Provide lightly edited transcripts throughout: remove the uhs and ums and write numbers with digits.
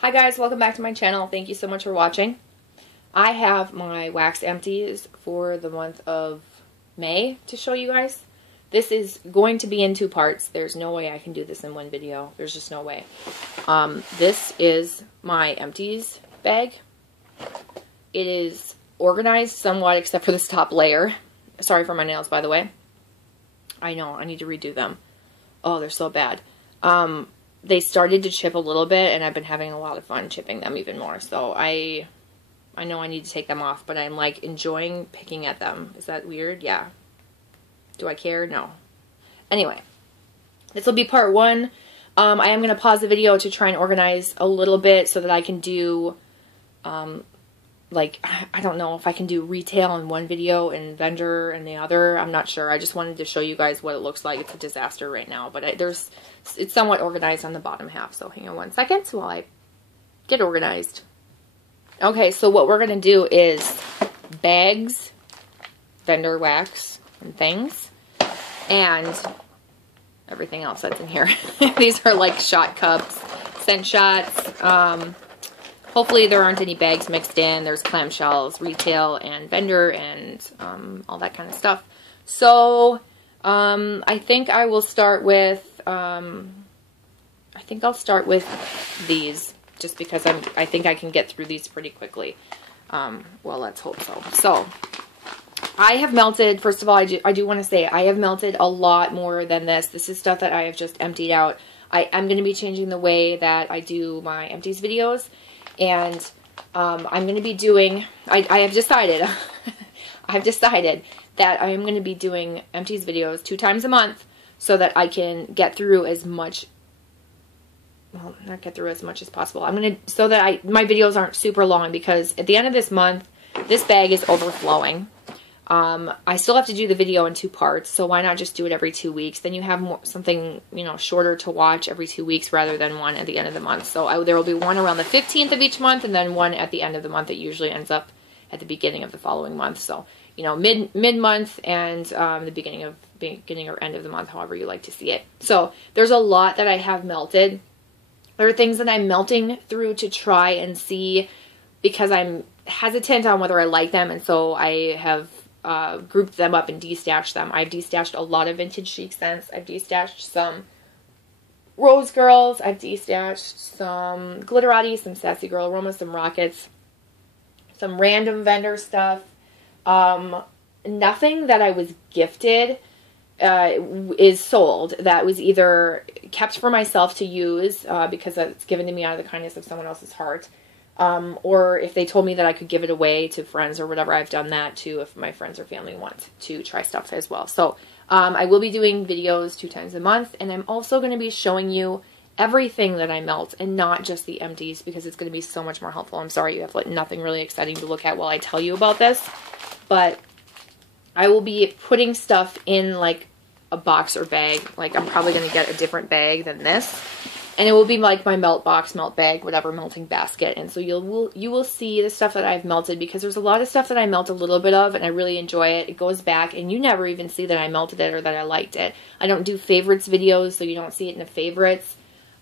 Hi guys, welcome back to my channel. Thank you so much for watching. I have my wax empties for the month of May to show you guys. This is going to be in two parts. There's no way I can do this in one video. There's just no way. This is my empties bag. It is organized somewhat except for this top layer. Sorry for my nails, by the way. I know, I need to redo them. Oh, they're so bad. They started to chip a little bit, and I've been having a lot of fun chipping them even more. So I know I need to take them off, but I'm like enjoying picking at them. Is that weird? Yeah. Do I care? No. Anyway, this will be part one. I am going to pause the video to try and organize a little bit so that I can do, like, I don't know if I can do retail in one video and vendor in the other. I'm not sure. I just wanted to show you guys what it looks like. It's a disaster right now, but it's somewhat organized on the bottom half. So hang on 1 second while I get organized. Okay, so what we're going to do is bags, vendor wax, and things, and everything else that's in here. These are like shot cups, scent shots. Hopefully there aren't any bags mixed in. There's clamshells, retail, and vendor, and all that kind of stuff. So I think I will start with I'll start with these, just because I think I can get through these pretty quickly. Well, let's hope so. So I have melted, first of all, I do want to say I have melted a lot more than this. This is stuff that I have just emptied out. I'm going to be changing the way that I do my empties videos, and I'm going to be doing, I have decided, I've decided that I am going to be doing empties videos 2 times a month so that I can get through as much, well, not get through as much as possible. I'm going to, so that my videos aren't super long, because at the end of this month, this bag is overflowing. I still have to do the video in 2 parts, so why not just do it every 2 weeks? Then you have something, you know, shorter to watch every 2 weeks rather than one at the end of the month. So there will be one around the 15th of each month, and then one at the end of the month. It usually ends up at the beginning of the following month. So, you know, mid-month and the beginning or end of the month, however you like to see it. So there's a lot that I have melted. There are things that I'm melting through to try and see, because I'm hesitant on whether I like them, and so I have grouped them up and destashed them. I've destashed a lot of vintage chic scents. I've destashed some Rose Girls. I've destashed some Glitterati, some Sassy Girl Aroma, some Rockets, some random vendor stuff. Nothing that I was gifted is sold. That was either kept for myself to use because it's given to me out of the kindness of someone else's heart. Or if they told me that I could give it away to friends or whatever, I've done that too if my friends or family want to try stuff as well. So I will be doing videos 2 times a month, and I'm also going to be showing you everything that I melt and not just the empties, because it's going to be so much more helpful. I'm sorry you have like nothing really exciting to look at while I tell you about this, but I will be putting stuff in like a box or bag. Like I'm probably going to get a different bag than this. And it will be like my melt box, melt bag, whatever, melting basket. And so you will see the stuff that I've melted, because there's a lot of stuff that I melt a little bit of and I really enjoy it. It goes back and you never even see that I melted it or that I liked it. I don't do favorites videos, so you don't see it in the favorites.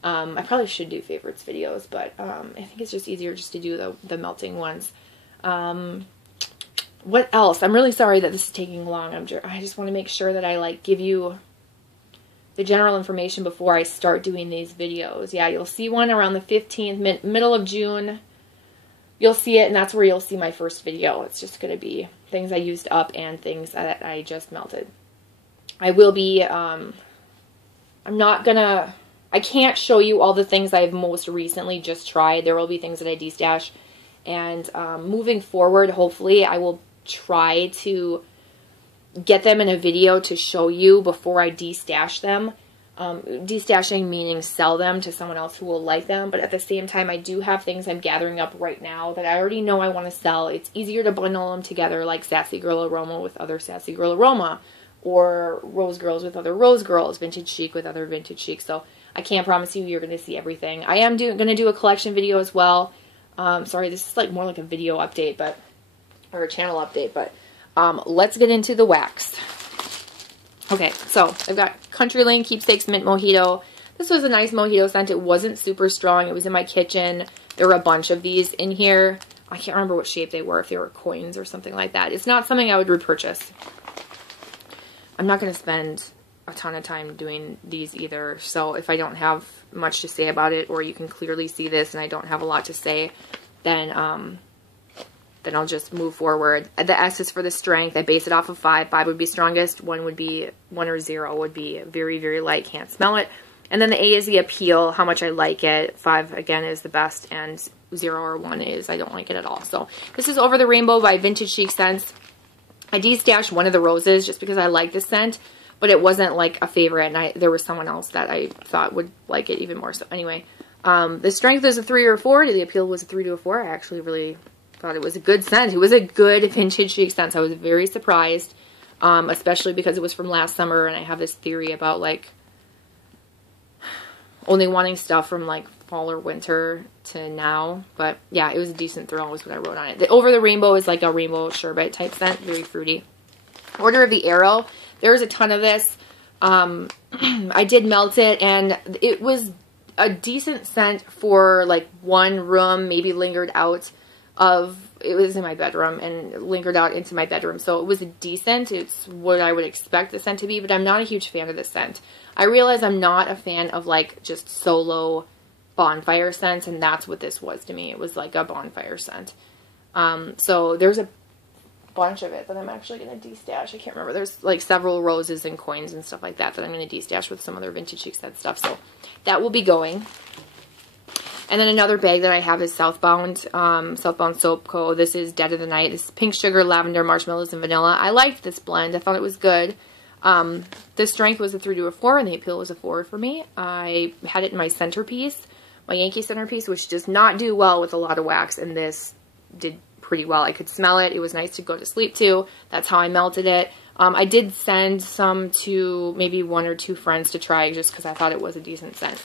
I probably should do favorites videos, but I think it's just easier just to do the melting ones. What else? I'm really sorry that this is taking long. I just want to make sure that I like give you the general information before I start doing these videos. Yeah, you'll see one around the 15th, middle of June. You'll see it, and that's where you'll see my first video. It's just going to be things I used up and things that I just melted. I will be, I can't show you all the things I've most recently just tried. There will be things that I destash. And moving forward, hopefully, I will try to get them in a video to show you before I destash them. Destashing meaning sell them to someone else who will like them, but at the same time I do have things I'm gathering up right now that I already know I want to sell. It's easier to bundle them together, like Sassy Girl Aroma with other Sassy Girl Aroma, or Rose Girls with other Rose Girls, Vintage Chic with other Vintage Chic. So I can't promise you you're going to see everything. I am going to do a collection video as well. Sorry, this is like more like a video update, or a channel update, but let's get into the wax. Okay, so I've got Country Lane Keepsakes Mint Mojito. This was a nice mojito scent. It wasn't super strong. It was in my kitchen. There were a bunch of these in here. I can't remember what shape they were, if they were coins or something like that. It's not something I would repurchase. I'm not going to spend a ton of time doing these either. So if I don't have much to say about it, or you can clearly see this and I don't have a lot to say, then I'll just move forward. The S is for the strength. I base it off of 5. 5 would be strongest. 1 or 0 would be very, very light. Can't smell it. And then the A is the appeal, how much I like it. 5, again, is the best, and 0 or 1 is I don't like it at all. So this is Over the Rainbow by Vintage Chic Scents. I destashed one of the roses just because I like this scent, but it wasn't like a favorite, and there was someone else that I thought would like it even more. So anyway, the strength is a 3 or a 4. The appeal was a 3 to a 4. I actually really thought it was a good scent. It was a good Vintage Chic scent. I was very surprised, especially because it was from last summer, and I have this theory about like only wanting stuff from like fall or winter to now. But yeah, it was a decent throw is what I wrote on it. The Over the Rainbow is like a rainbow sherbet type scent, very fruity. Order of the Arrow, there's a ton of this. I did melt it, and it was a decent scent for like one room, maybe lingered out of, it was in my bedroom and lingered out into my bedroom. So it was decent. It's what I would expect the scent to be, but I'm not a huge fan of this scent. I realize I'm not a fan of like just solo bonfire scents, and that's what this was to me. It was like a bonfire scent. So there's a bunch of it that I'm actually going to destash. I can't remember. There's like several roses and coins and stuff like that I'm going to destash with some other Vintage Chic Scent stuff. So that will be going. And then another bag that I have is Southbound Soap Co. This is Dead of the Night. This is pink sugar, lavender, marshmallows, and vanilla. I liked this blend. I thought it was good. The strength was a 3 to a 4, and the appeal was a 4 for me. I had it in my centerpiece, my Yankee centerpiece, which does not do well with a lot of wax, and this did pretty well. I could smell it. It was nice to go to sleep to. That's how I melted it. I did send some to maybe 1 or 2 friends to try just because I thought it was a decent scent.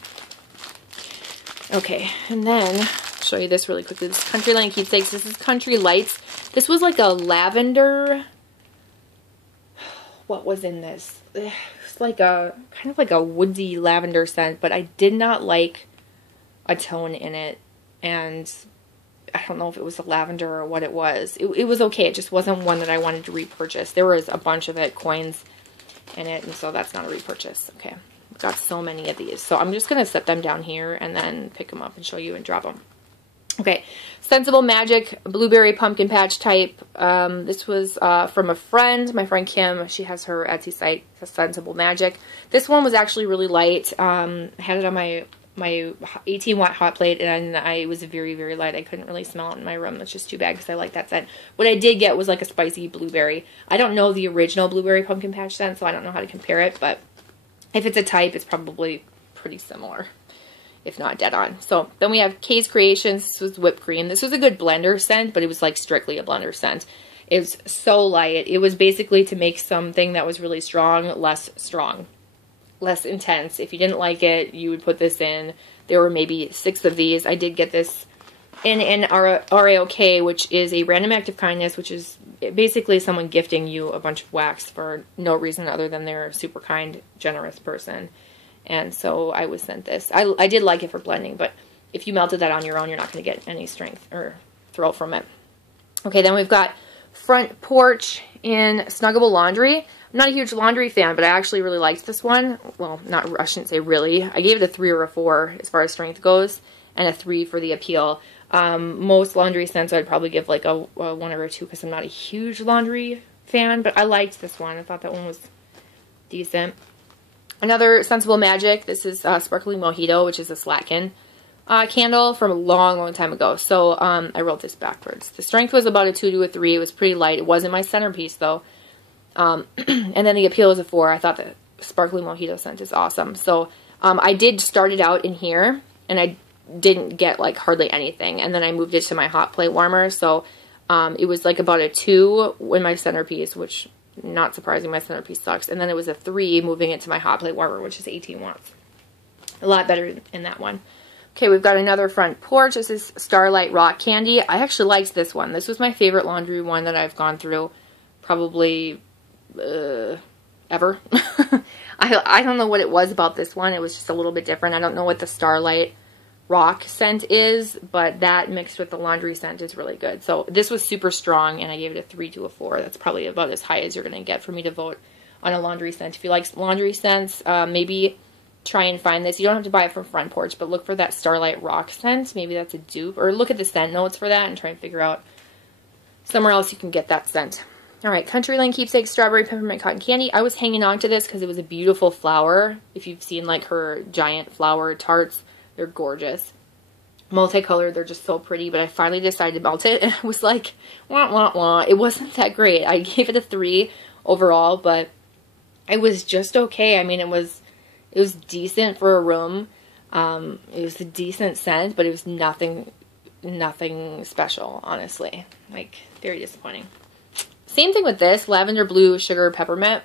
Okay, and then I'll show you this really quickly. This is Country Line Keepsakes. This is Country Lights. This was like a lavender. What was in this? It's like a kind of like a woodsy lavender scent, but I did not like a tone in it, and I don't know if it was a lavender or what it was. It was okay. It just wasn't one that I wanted to repurchase. There was a bunch of it, coins in it, and so that's not a repurchase. Okay. Got so many of these, so I'm just gonna set them down here and then pick them up and show you and drop them. Okay, Sensible Magic Blueberry Pumpkin Patch type. This was from a friend, my friend Kim. She has her Etsy site, Sensible Magic. This one was actually really light. I had it on my 18-watt hot plate, and it was very, very light. I couldn't really smell it in my room. That's just too bad because I like that scent. What I did get was like a spicy blueberry. I don't know the original Blueberry Pumpkin Patch scent, so I don't know how to compare it, but if it's a type, it's probably pretty similar, if not dead on. So then we have Kay's Creations. This was whipped cream. This was a good blender scent, but it was like strictly a blender scent. It was so light. It was basically to make something that was really strong, less intense. If you didn't like it, you would put this in. There were maybe 6 of these. I did get this in RAOK, which is a random act of kindness, which is basically someone gifting you a bunch of wax for no reason other than they're a super kind, generous person. And so I was sent this. I did like it for blending, but if you melted that on your own, you're not going to get any strength or throw from it. Okay, then we've got Front Porch in Snuggable Laundry. I'm not a huge laundry fan, but I actually really liked this one. Well, I shouldn't say really. I gave it a 3 or a 4 as far as strength goes, and a 3 for the appeal. Most laundry scents I'd probably give like a 1 or a 2 because I'm not a huge laundry fan, but I liked this one. I thought that one was decent. Another Sensible Magic. This is Sparkling Mojito, which is a Slatkin candle from a long, long time ago. So I wrote this backwards. The strength was about a 2 to a 3. It was pretty light. It wasn't my centerpiece though. And then the appeal was a 4. I thought the Sparkling Mojito scent is awesome. So I did start it out in here, and I didn't get like hardly anything, and then I moved it to my hot plate warmer, so it was like about a 2 in my centerpiece, which not surprising, my centerpiece sucks, and then it was a 3 moving it to my hot plate warmer, which is 18 watts. A lot better in that one. Okay, we've got another Front Porch. This is Starlight Rock Candy. I actually liked this one. This was my favorite laundry one that I've gone through probably ever. I don't know what it was about this one. It was just a little bit different. I don't know what the Starlight rock scent is, but that mixed with the laundry scent is really good. So this was super strong, and I gave it a 3 to a 4. That's probably about as high as you're going to get for me to vote on a laundry scent. If you like laundry scents, maybe try and find this. You don't have to buy it from Front Porch, but look for that Starlight Rock scent. Maybe that's a dupe. Or look at the scent notes for that and try and figure out somewhere else you can get that scent. All right, Country Lane Keepsake Strawberry Peppermint Cotton Candy. I was hanging on to this because it was a beautiful flower. If you've seen like her giant flower tarts, they're gorgeous. Multicolored, they're just so pretty, but I finally decided to melt it, and I was like, wah, wah, wah. It wasn't that great. I gave it a 3 overall, but it was just okay. I mean, it was decent for a room. It was a decent scent, but it was nothing special, honestly. Like, very disappointing. Same thing with this, Lavender Blue Sugar Peppermint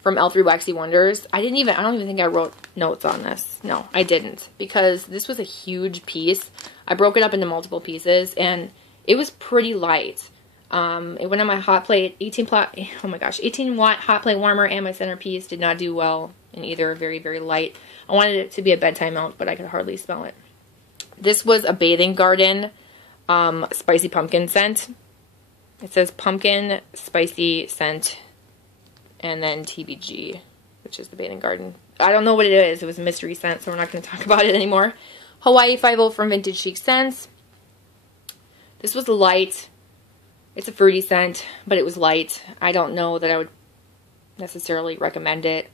from L3 Waxy Wonders. I don't even think I wrote notes on this. No, I didn't, because this was a huge piece. I broke it up into multiple pieces, and it was pretty light. It went on my hot plate, 18 watt hot plate warmer, and my centerpiece did not do well in either. Very, very light. I wanted it to be a bedtime melt, but I could hardly smell it. This was a Bathing Garden spicy pumpkin scent. It says pumpkin spicy scent, and then TBG, which is the Bathing Garden. I don't know what it is. It was a mystery scent, so we're not going to talk about it anymore. Hawaii 5-0 from Vintage Chic Scents. This was light. It's a fruity scent, but it was light. I don't know that I would necessarily recommend it.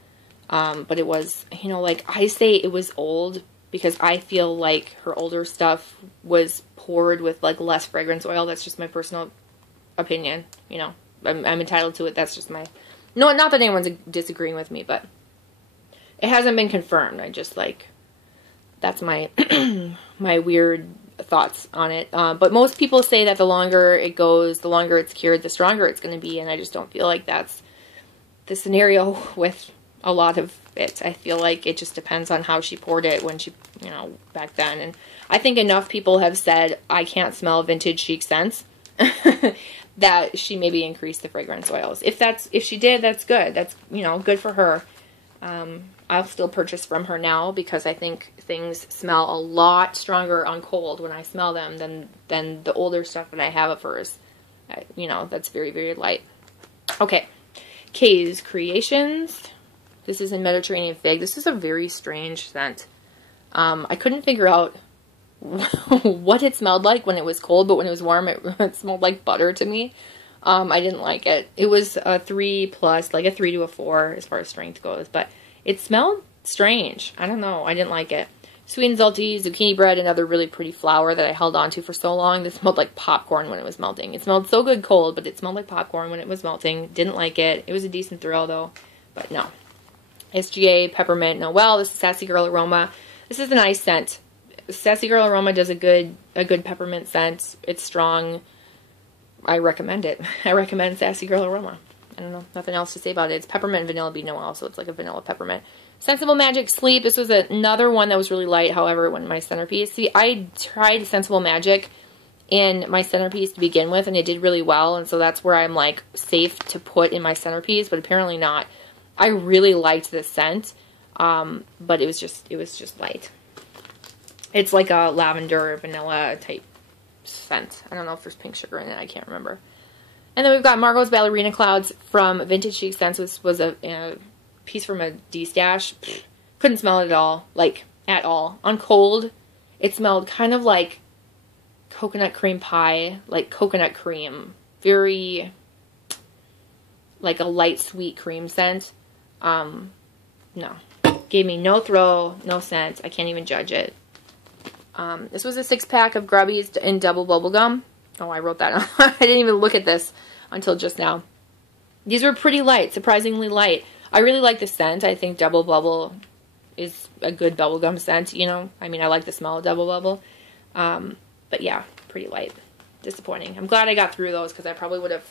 But it was, you know, like I say it was old because I feel like her older stuff was poured with like less fragrance oil. That's just my personal opinion. You know, I'm entitled to it. That's just my, no, not that anyone's disagreeing with me, but it hasn't been confirmed. I just like, that's my, my weird thoughts on it. But most people say that the longer it goes, the longer it's cured, the stronger it's going to be. And I just don't feel like that's the scenario with a lot of it. I feel like it just depends on how she poured it when she, you know, back then. And I think enough people have said, I can't smell Vintage Chic scents, that she maybe increased the fragrance oils. If she did, that's good. That's, you know, good for her. I'll still purchase from her now because I think things smell a lot stronger on cold when I smell them than the older stuff that I have of hers. You know, that's very, very light. Okay. Kay's Creations. This is in Mediterranean Fig. This is a very strange scent. I couldn't figure out what it smelled like when it was cold, but when it was warm, it smelled like butter to me. I didn't like it. It was a 3+, like a 3 to a 4 as far as strength goes, but it smelled strange. I don't know. I didn't like it. Sweet and salty zucchini bread, another really pretty flower that I held on to for so long. This smelled like popcorn when it was melting. It smelled so good cold, but it smelled like popcorn when it was melting. Didn't like it. It was a decent thrill though, but no. SGA Peppermint Noel. This is Sassy Girl Aroma. This is a nice scent. Sassy Girl Aroma does a good peppermint scent. It's strong. I recommend it. I recommend Sassy Girl Aroma. I don't know. Nothing else to say about it. It's peppermint vanilla bean Noel, so it's like a vanilla peppermint. Sensible Magic Sleep. This was another one that was really light. However, it went in my centerpiece. See, I tried Sensible Magic in my centerpiece to begin with, and it did really well. And so that's where I'm like safe to put in my centerpiece, but apparently not. I really liked this scent, but it was just light. It's like a lavender vanilla type scent. I don't know if there's pink sugar in it. I can't remember. And then we've got Margot's Ballerina Clouds from Vintage Chic Scents. This was a piece from a DESTASH. Couldn't smell it at all. Like, at all. On cold, it smelled kind of like coconut cream pie. Like coconut cream. Very, like a light sweet cream scent. No. Gave me no throw, no scent. I can't even judge it. This was a 6-pack of Grubbies in double bubblegum. Oh, I wrote that on. I didn't even look at this until just now. These were pretty light, surprisingly light. I really like the scent. I think double bubble is a good bubblegum scent, you know. I mean, I like the smell of double bubble. But yeah, pretty light. Disappointing. I'm glad I got through those because I probably would have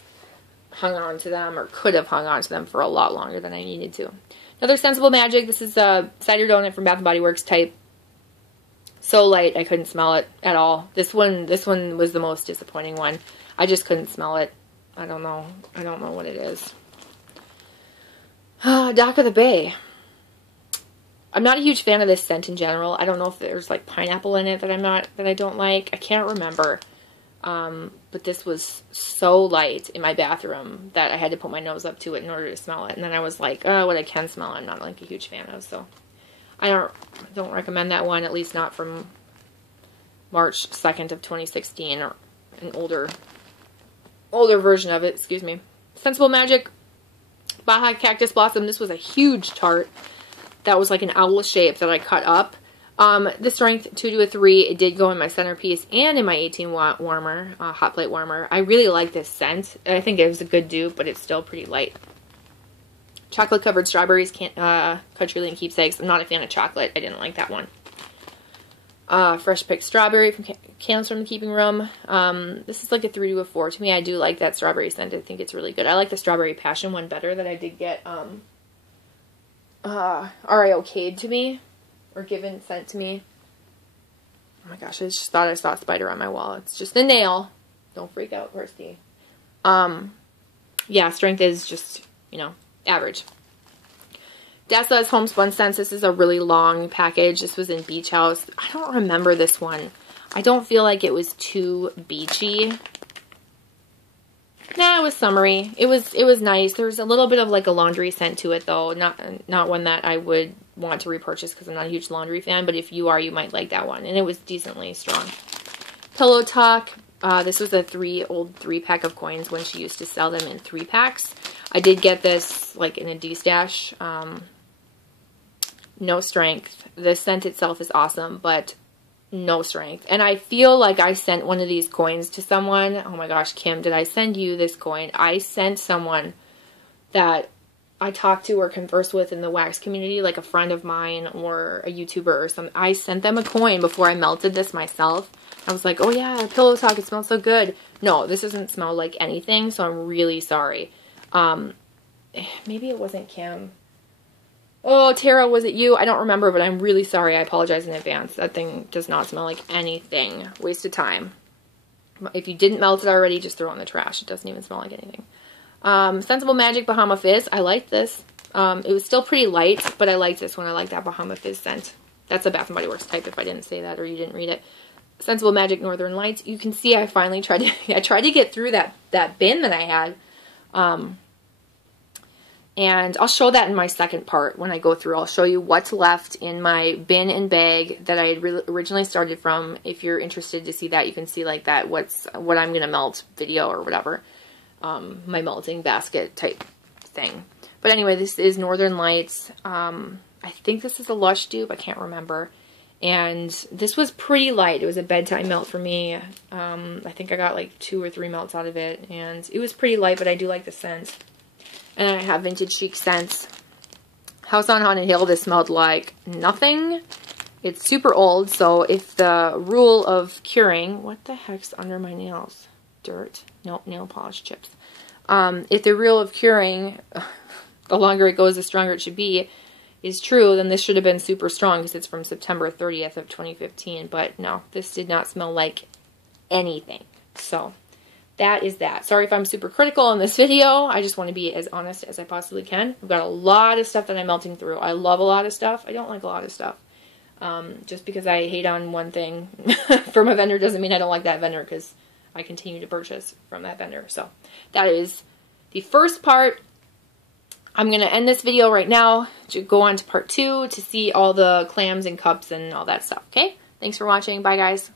hung on to them or could have hung on to them for a lot longer than I needed to. Another Sensible Magic. This is a cider donut from Bath & Body Works type. So light, I couldn't smell it at all. This one was the most disappointing one. I just couldn't smell it. I don't know. I don't know what it is. Dock of the Bay. I'm not a huge fan of this scent in general. I don't know if there's like pineapple in it that I don't like. I can't remember. But this was so light in my bathroom that I had to put my nose up to it in order to smell it. And then I was like, oh, what I can smell, I'm not like a huge fan of. So I don't recommend that one, at least not from March 2nd of 2016 or an older version of it, excuse me. Sensible Magic Baja Cactus Blossom. This was a huge tart that was like an owl shape that I cut up. The strength 2 to a 3, it did go in my centerpiece and in my 18-watt warmer, hot plate warmer. I really like this scent. I think it was a good dupe, but it's still pretty light. Chocolate covered strawberries, Country Lane Keepsakes. I'm not a fan of chocolate. I didn't like that one. Fresh picked strawberry from Candles from the Keeping Room. This is like a 3 to a 4 to me. I do like that strawberry scent. I think it's really good. I like the strawberry passion one better that I did get RIOK'd to me, or sent to me. Oh my gosh, I just thought I saw a spider on my wall. It's just a nail. Don't freak out, Kirsty. Yeah, strength is just, you know, average. DESTASH Homespun Scents. This is a really long package. This was in Beach House. I don't remember this one. I don't feel like it was too beachy. Nah, it was summery. It was nice. There was a little bit of like a laundry scent to it though. Not one that I would want to repurchase because I'm not a huge laundry fan, but if you are, you might like that one. And it was decently strong. Pillow Talk. This was a old 3-pack of coins when she used to sell them in 3-packs. I did get this like in a DESTASH. No strength. The scent itself is awesome, but no strength. And I feel like I sent one of these coins to someone. Oh my gosh, Kim, did I send you this coin? I sent someone that I talked to or conversed with in the wax community, like a friend of mine or a YouTuber or something. I sent them a coin before I melted this myself. I was like, oh yeah, Pillow Talk, it smells so good. No, this doesn't smell like anything, so I'm really sorry. Maybe it wasn't Kim. Oh, Tara, was it you? I don't remember, but I'm really sorry. I apologize in advance. That thing does not smell like anything. Waste of time. If you didn't melt it already, just throw it in the trash. It doesn't even smell like anything. Sensible Magic Bahama Fizz. I liked this. It was still pretty light, but I liked this one. I like that Bahama Fizz scent. That's a Bath & Body Works type if I didn't say that or you didn't read it. Sensible Magic Northern Lights. You can see I finally tried to get through that bin that I had. And I'll show that in my second part when I go through. I'll show you what's left in my bin and bag that I had originally started from. If you're interested to see that, you can see like that, what I'm going to melt video or whatever. My melting basket type thing. But anyway, this is Northern Lights. I think this is a Lush dupe. I can't remember. And this was pretty light. It was a bedtime melt for me. I think I got like 2 or 3 melts out of it. And it was pretty light, but I do like the scent. And I have Vintage Chic Scents. House on Haunted Hill, this smelled like nothing. It's super old, so if the rule of curing... What the heck's under my nails? Dirt? Nope, nail polish chips. If the rule of curing, the longer it goes, the stronger it should be, is true, then this should have been super strong because it's from September 30th of 2015. But no, this did not smell like anything. So... that is that. Sorry if I'm super critical in this video. I just want to be as honest as I possibly can. I've got a lot of stuff that I'm melting through. I love a lot of stuff. I don't like a lot of stuff. Just because I hate on one thing from a vendor doesn't mean I don't like that vendor because I continue to purchase from that vendor. So that is the first part. I'm going to end this video right now to go on to part 2 to see all the clams and cups and all that stuff. Okay? Thanks for watching. Bye, guys.